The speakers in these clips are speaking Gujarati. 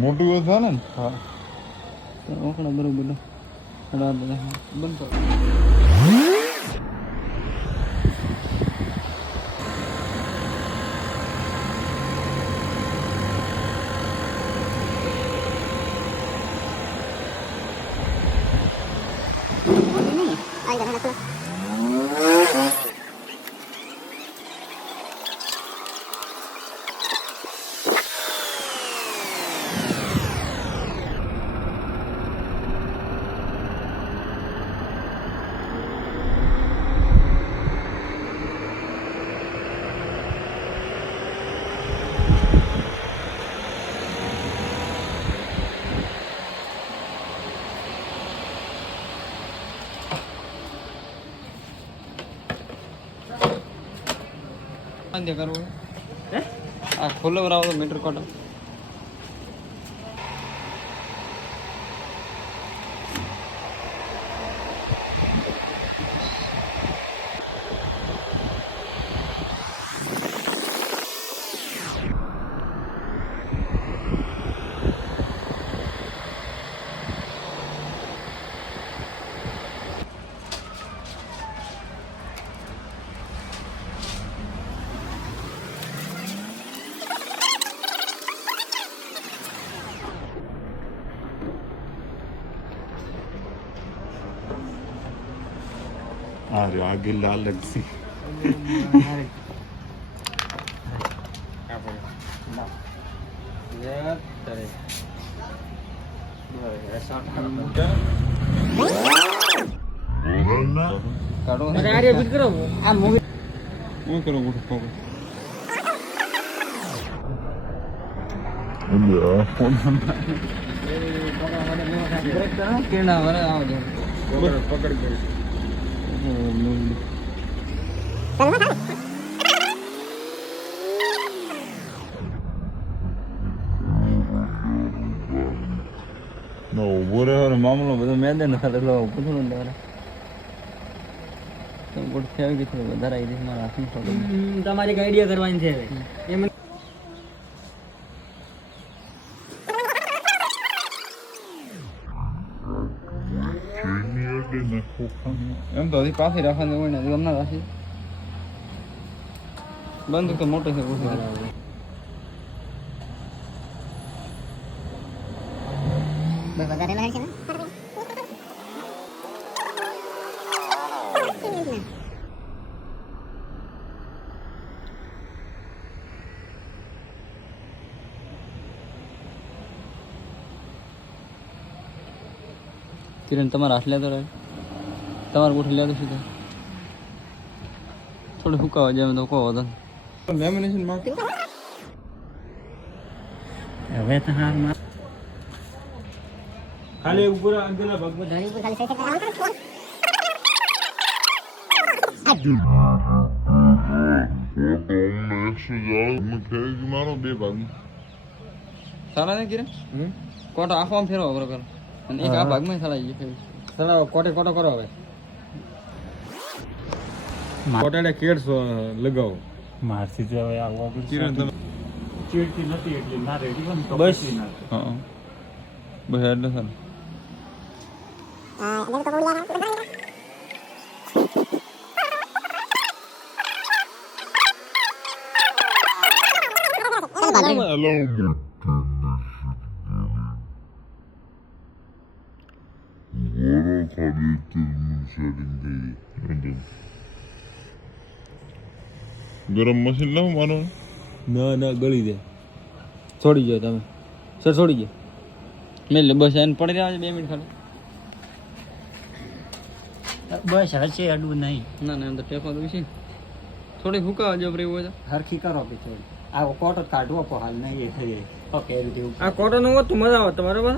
મોટું વધા ને હા ઓકડા બરોબર બંધ કરો અંતે કરવો હે આ ખોલો બરાબર મીટર કોટ अरे आगे लाल लगी પકડ કરી નો ઉભો રહ્યો મામલો બધો મેદાન ખાતે પૂછું ને ગોળ ફેવી ગઈ થોડું વધારે આવી મારા હાથમાં ફોટો તમારે એક આઈડિયા કરવાની છે એમ એમ તો હજી પાસે રાખવાનું હોય ને હજી હમણાં રાખી બંધ તો મોટો છે કિરણ તમારે હાથ લેતો રહે તમારે ગોઠવી લેતો સીધા થોડું ફૂકાવા જેમ તો કહો તો લેમિનેશન માં હવે તો હા ખાલી ઉપર અંદરના ભાગમાં ધણી ઉપર ખાલી મારો બે ભાગ સારા ને કિરણ કોટો આખો આમ ફેરવો બરોબર અને એક આ ભાગમાં સળાઈ ગયો સળાવો કોટે કોટો કરો હવે કોટાડે કેડ લગાવો મારથી જો હવે આવો કિરણ તમે ચીડતી નથી એટલે ના રેડી બન તો બસ હા બસ એટલે સર ગરમ મશીન લાવ મારો ના ના ગળી દે છોડી જાઓ તમે સર છોડી જાઓ મેં બસ એને પડી રહ્યા છે 2 મિનિટ ખાલી બસ હશે અડવું નહીં ના ના એમ તો ટેકો દઉં છે થોડી ફૂકાવા જો પ્રેમ હોય તો હરખી કરો કે થોડી આ કોટો કાઢવો તો હાલ નહીં એ થઈ ઓકે એવું આ કોટો નો હોત તો મજા આવત બરાબર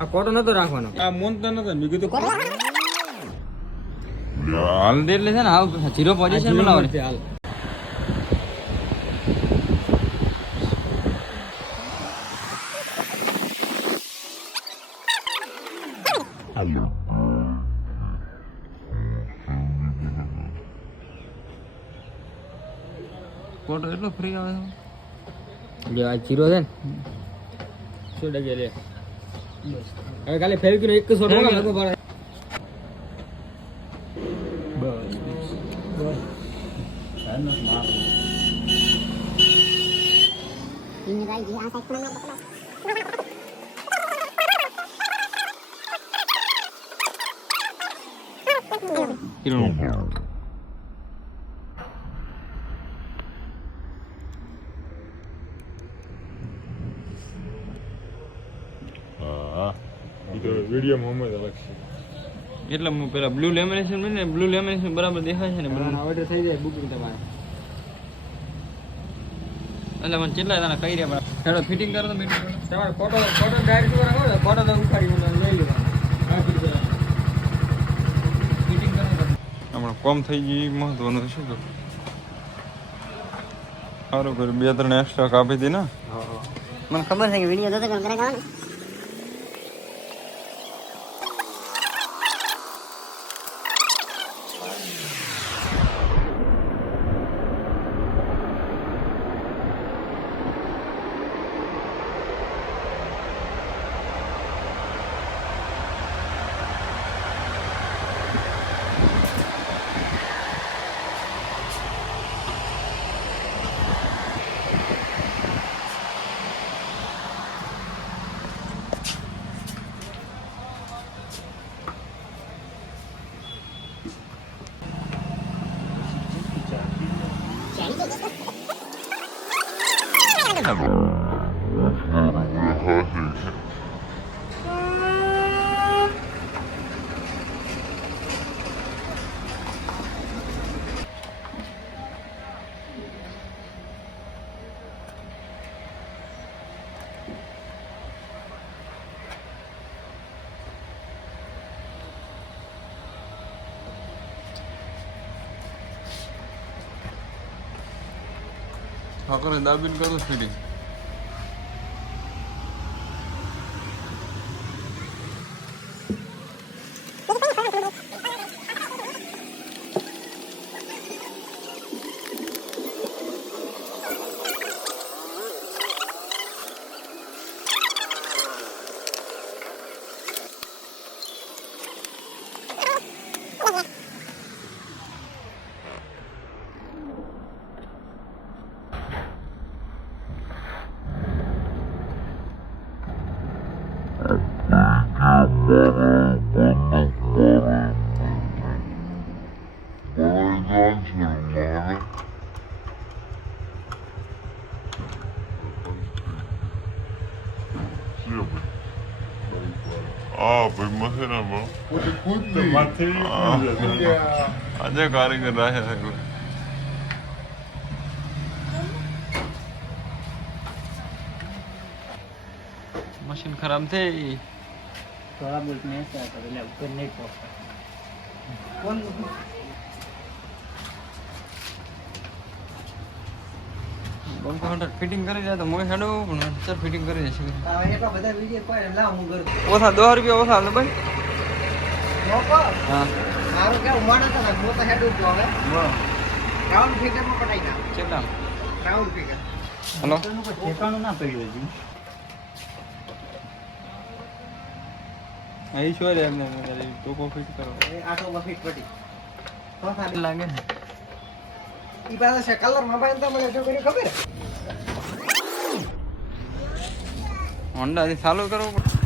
આ કોટો નતો રાખવાનો આ મોનતા નતા મેં કીધું હાલ દે એટલે છે ને હાવ 0 પોઝિશન બનાવો હાલ કોટો એટલો ફ્રી આવે છે જે આ 0 છે ને 100 ટકે લે હવે ખાલી ફેવિક્વિક એક શોટ લગો પડે વિડીયો મોહમ્મદ અલગ છે એટલે હું પેલા બ્લુ લેમિનેશન બરાબર દેખાય છે ને ઓર્ડર થઈ જાય બુકિંગ તમારે એટલે મને કેટલા દાણા કહી રહ્યા હેડો ફિટિંગ કરો તો તમારે ફોટો ડાયરેક્ટ કરો ફોટો તો ઉપાડી લઈ લેવાનો ફિટિંગ કરો હમણાં કોમ થઈ ગઈ મહત્વનું શું કરું સારું કર્યું 2-3 એક્સ્ટ્રા કાપી હતી ને મને ખબર છે કે વિડિયો જોતો કરે ગાવાનું ઠાકોરે દાબીને કરું ફિટિંગ ભાઈ મસેના આજે કારીગર રહ્યા છે મશીન ખરાબ થઈ થોડા બોલ્ટ મેં ऐसा कर ले ऊपर नहीं पहुंचा कौन બંકો હંટર ફિટિંગ કરી જાય તો મોય હેડો પણ સર ફિટિંગ કરી દેશે એટલા બધા વિડિયો પાડે લાવ હું કર ઓછા 10 રૂપિયા ઓછા હાલ ભાઈ મોકો હા મારું કે ઉમાડા હતા મો તો હેડ ઉઠો હવે રાઉન્ડ ફિગર માં પટાઈ ના કેટલા રાઉન્ડ ફિગર હલો ઠેકાણું ના પડ્યું હજી અહીં શું રે એમને ટોકો ફિટ કરો આટો ફિટ પડી કોથા લાગે ઈ પાસે છે કલર મોબાઈલ તો મને જો કરી ખબર હોન્ડા થી ચાલુ કરવો પડે